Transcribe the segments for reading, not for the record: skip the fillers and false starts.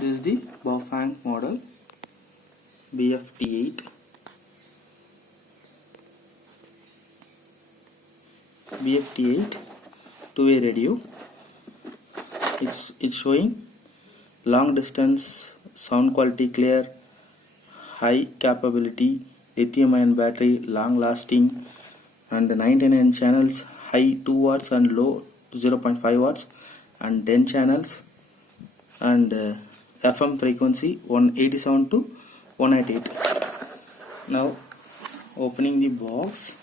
This is the Baofeng model BFT8. BFT8 two-way radio. It's showing long distance, sound quality clear, high capability, lithium-ion battery, long lasting, and 99 channels, high 2 watts and low 0.5 watts, and 10 channels, and FM frequency 187 to 188. Now opening the box.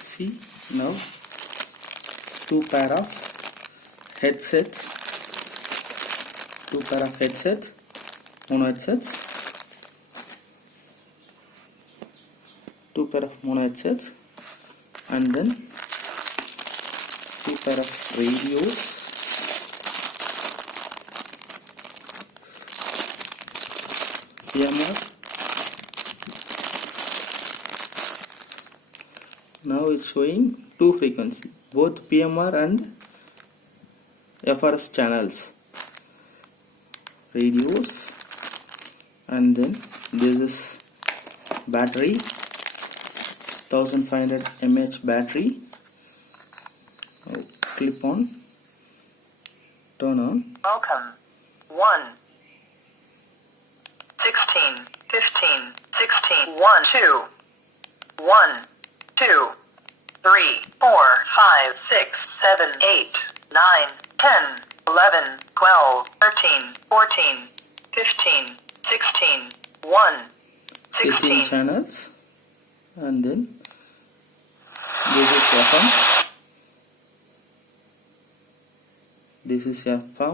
See, now two pair of headsets, mono headsets, two pair of mono headsets, and then two pair of radios, PMR. Now it's showing two frequency, both PMR and FRS channels, radios, and then this is battery, 1500 mAh battery. Now clip on, turn on. Welcome. 1, 16, 15, 16, 1, 2, 1, 2, 3, 4, 5, 6, 7, 8, 9, 10, 11, 12, 13, 14, 15, 16, 1, 16 16 channels, and then this is FM. This is FM.